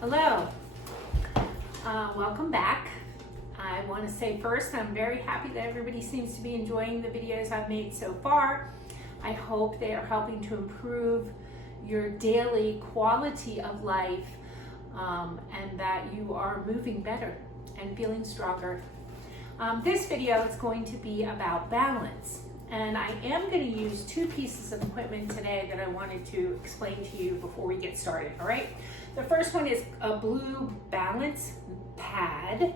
Hello, welcome back. I want to say first, I'm very happy that everybody seems to be enjoying the videos I've made so far. I hope they are helping to improve your daily quality of life and that you are moving better and feeling stronger. This video is going to be about balance. And I am going to use two pieces of equipment today that I wanted to explain to you before we get started, all right? The first one is a blue balance pad.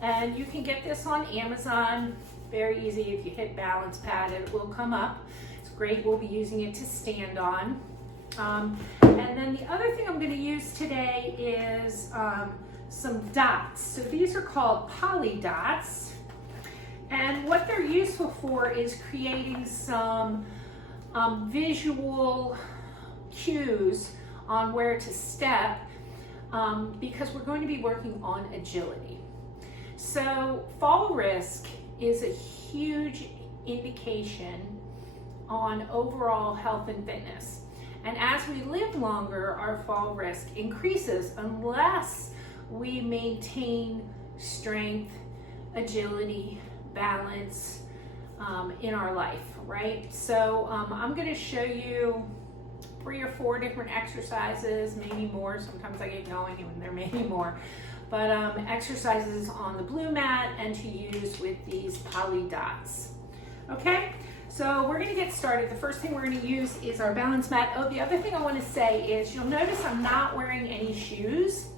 And you can get this on Amazon, very easy. If you hit balance pad, it will come up. It's great, we'll be using it to stand on. And then the other thing I'm going to use today is some dots. So these are called poly dots. And what they're useful for is creating some visual cues on where to step because we're going to be working on agility. So fall risk is a huge indication on overall health and fitness. And as we live longer, our fall risk increases unless we maintain strength, agility, balance in our life, right? So I'm going to show you 3 or 4 different exercises, maybe more. Sometimes I get going and there may be more, but exercises on the blue mat and to use with these poly dots. Okay, so we're going to get started. The first thing we're going to use is our balance mat. Oh, the other thing I want to say is you'll notice I'm not wearing any shoes.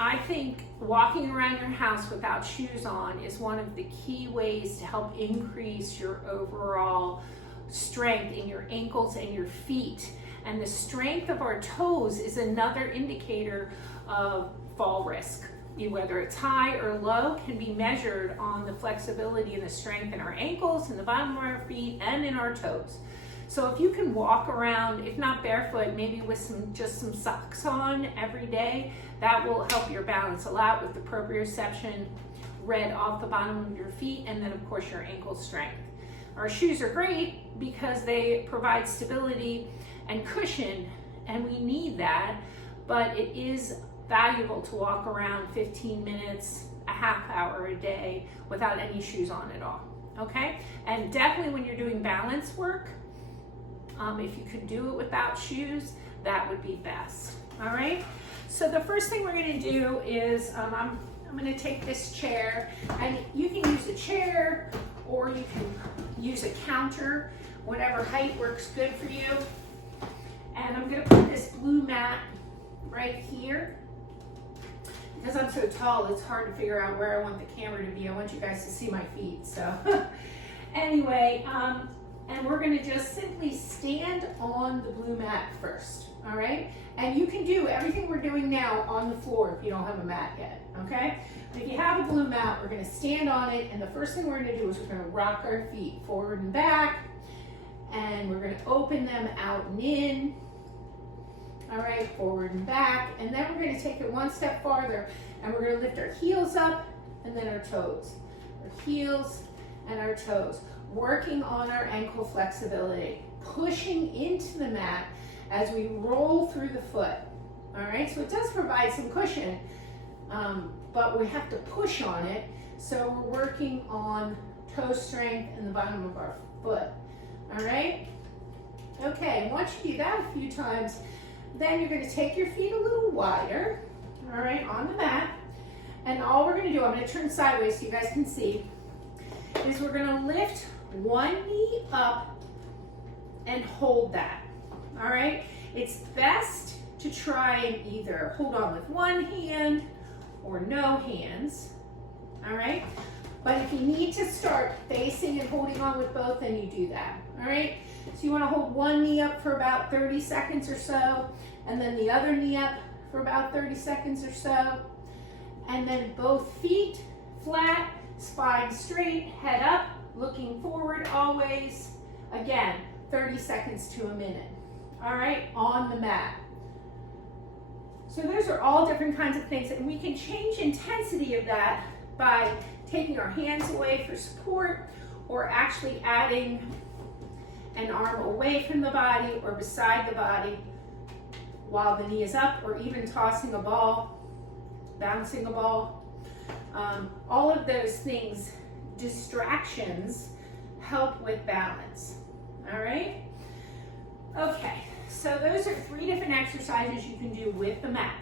I think walking around your house without shoes on is one of the key ways to help increase your overall strength in your ankles and your feet. And the strength of our toes is another indicator of fall risk. Whether it's high or low can be measured on the flexibility and the strength in our ankles, in the bottom of our feet, and in our toes. So if you can walk around, if not barefoot, maybe with just some socks on every day, that will help your balance a lot with the proprioception read off the bottom of your feet, and then of course your ankle strength. Our shoes are great because they provide stability and cushion, and we need that, but it is valuable to walk around 15 minutes, a half hour a day without any shoes on at all, okay? And definitely when you're doing balance work, if you could do it without shoes, that would be best, all right? So the first thing we're gonna do is, I'm gonna take this chair, and you can use a chair or you can use a counter, whatever height works good for you. And I'm gonna put this blue mat right here. Because I'm so tall, it's hard to figure out where I want the camera to be. I want you guys to see my feet, so. Anyway, and we're gonna just simply stand on the blue mat first, all right? And you can do everything we're doing now on the floor if you don't have a mat yet, okay? But if you have a blue mat, we're gonna stand on it, and the first thing we're gonna do is we're gonna rock our feet forward and back, and we're gonna open them out and in, all right, forward and back, and then we're gonna take it one step farther, and we're gonna lift our heels up, and then our toes. Our heels and our toes. Working on our ankle flexibility, pushing into the mat as we roll through the foot, all right? So it does provide some cushion, but we have to push on it, so we're working on toe strength in the bottom of our foot, all right? Okay, once you do that a few times, then you're gonna take your feet a little wider, all right, on the mat, and all we're gonna do, I'm gonna turn sideways so you guys can see, is we're gonna lift one knee up and hold that, all right? It's best to try and either hold on with one hand or no hands, all right? But if you need to start facing and holding on with both, then you do that, all right? So you wanna hold one knee up for about 30 seconds or so, and then the other knee up for about 30 seconds or so, and then both feet flat, spine straight, head up, looking forward always. Again, 30 seconds to a minute. All right, on the mat. So those are all different kinds of things, and we can change intensity of that by taking our hands away for support or actually adding an arm away from the body or beside the body while the knee is up, or even tossing a ball, bouncing a ball. All of those things, distractions, help with balance. All right? Okay, so those are 3 different exercises you can do with the mat.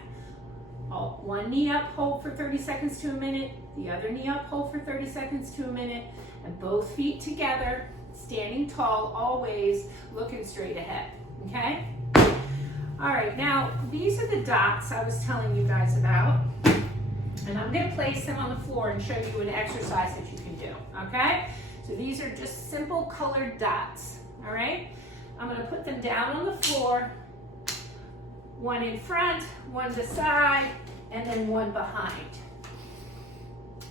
One knee up, hold for 30 seconds to a minute. The other knee up, hold for 30 seconds to a minute. And both feet together, standing tall, always looking straight ahead. Okay? All right, now these are the dots I was telling you guys about. And I'm going to place them on the floor and show you an exercise that you can do. Okay? So these are just simple colored dots. All right? I'm going to put them down on the floor. One in front, one beside, and then one behind.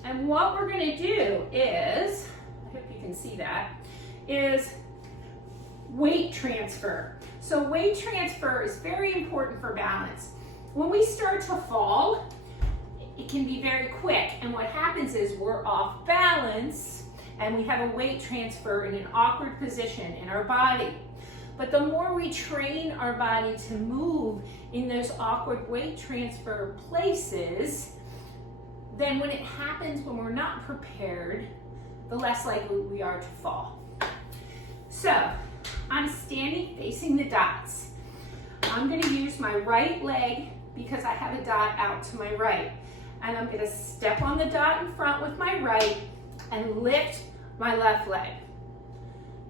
And what we're going to do is, I hope you can see that, is weight transfer. So weight transfer is very important for balance. When we start to fall, it can be very quick. And what happens is we're off balance and we have a weight transfer in an awkward position in our body. But the more we train our body to move in those awkward weight transfer places, then when it happens when we're not prepared, the less likely we are to fall. So I'm standing facing the dots. I'm going to use my right leg because I have a dot out to my right. And I'm going to step on the dot in front with my right and lift my left leg.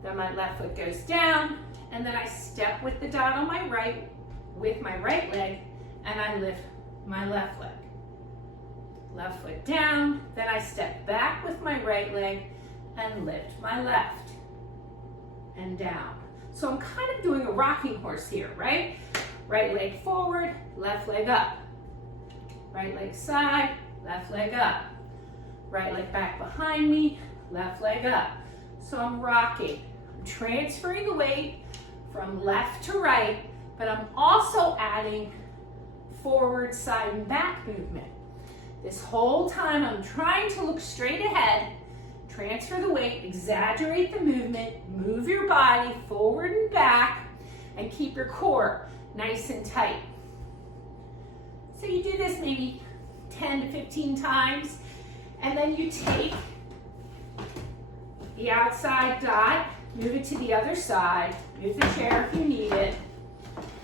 Then my left foot goes down, and then I step with the dot on my right with my right leg, and I lift my left leg. Left foot down, then I step back with my right leg and lift my left and down. So I'm kind of doing a rocking horse here, right? Right leg forward, left leg up. Right leg side, left leg up. Right leg back behind me, left leg up. So I'm rocking. I'm transferring the weight from left to right, but I'm also adding forward, side, and back movement. This whole time I'm trying to look straight ahead, transfer the weight, exaggerate the movement, move your body forward and back, and keep your core nice and tight. So you do this maybe 10 to 15 times, and then you take the outside dot, move it to the other side, move the chair if you need it,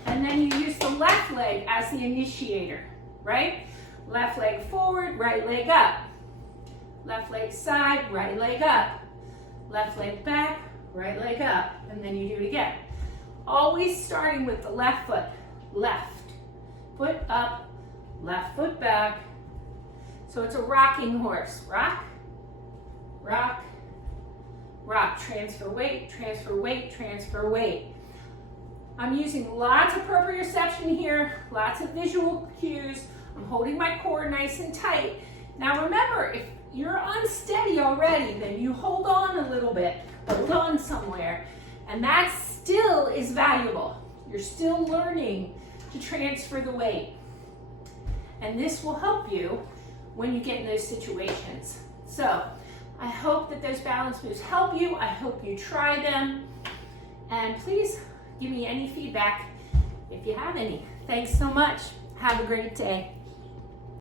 and then you use the left leg as the initiator, right? Left leg forward, right leg up. Left leg side, right leg up. Left leg back, right leg up. And then you do it again. Always starting with the left foot. Left foot up, left foot back. So it's a rocking horse. Rock, rock, rock. Transfer weight, transfer weight, transfer weight. I'm using lots of proprioception here, lots of visual cues. I'm holding my core nice and tight. Now remember, if you're unsteady already, then you hold on a little bit, hold on somewhere, and that still is valuable. You're still learning to transfer the weight. And this will help you when you get in those situations. So I hope that those balance moves help you. I hope you try them. And please give me any feedback if you have any. Thanks so much. Have a great day.